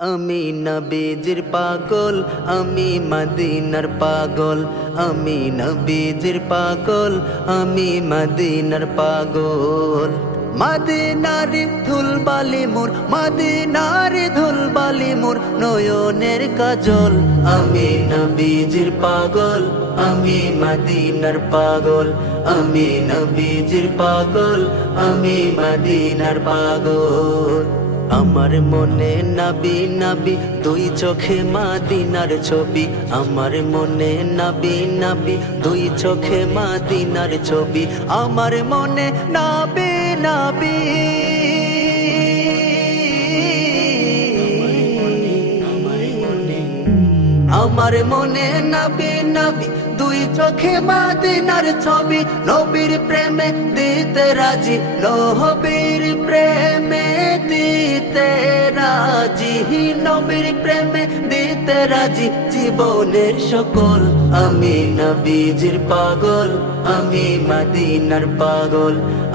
আমি নবীজির পাগল, আমি মদিনার পাগল। আমি নবীজির পাগল, আমি মদিনার পাগল। মদিনার ধুলবালি মোর, মদিনার ধুলবালি মোর নয়নের কাজল। আমি নবীজির পাগল, আমি মদিনার পাগল। আমি নবীজির পাগল, আমি মদিনার পাগল। আমার মনে নবী নবী, দুই চোখে মদিনার ছবি। আমার মনে নবী নবী, দুই চোখে মদিনার ছবি। আমার মনে নবী নবী, আমার মনে নবী নবী, দুই চোখে মদিনার ছবি। নবীর প্রেমে দিতে রাজি, নবীর প্রেমে দিতে রাজি, নবীর প্রেমে দিতে রাজি জীবনের সকল। আমি নবীজির পাগল, আমি মদিনার পাগল।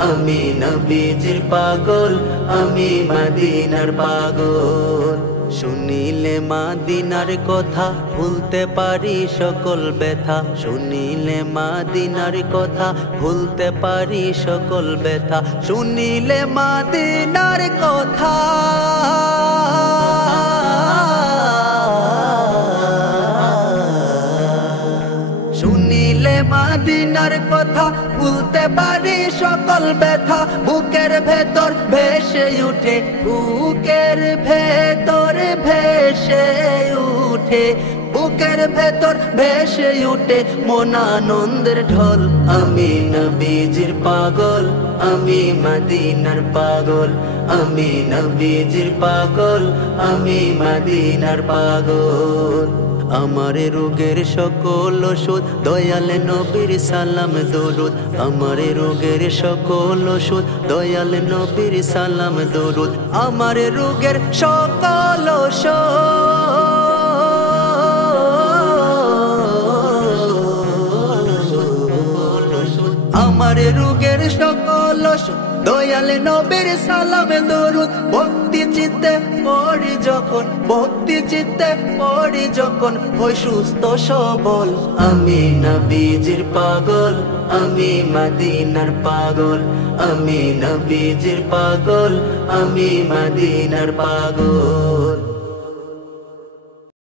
আমি নবীজির পাগল, আমি মদিনার পাগল। শুনিলে মদিনার কথা ভুলতে পারি সকল ব্যথা। শুনিলে মদিনার কথা ভুলতে পারি সকল ব্যথা। শুনিলে মদিনার কথা, শুনিলে মদিনার কথা ভুলতে পারি সকল ব্যথা। বুকের ভেতর ভেসে উঠে, বুকের ভেতর ভেসে উঠে, বুকের ভেতর ভেসে উঠে মন আনন্দের ঢল। আমি নবীজির পাগল, আমি মদিনার পাগল। আমি নবীজির পাগল, আমি মদিনার পাগল। আমার রোগের সকল ওষুধ দয়াল নবীর সালাম দরুদ। আমার রোগের সকল ওষুধ দয়াল নবীর সালাম দরুদ। আমার রোগের সকল আমার রোগের সকল দয়াল নবীর সালাম দরুদ। ভক্তি চিত্তে পড়ি যখন, ভক্তি চিত্তে পড়ি যখন হই সুস্থ সবল। আমি নবীজির পাগল, আমি মদিনার পাগল। আমি নবীজির পাগল, আমি মদিনার পাগল।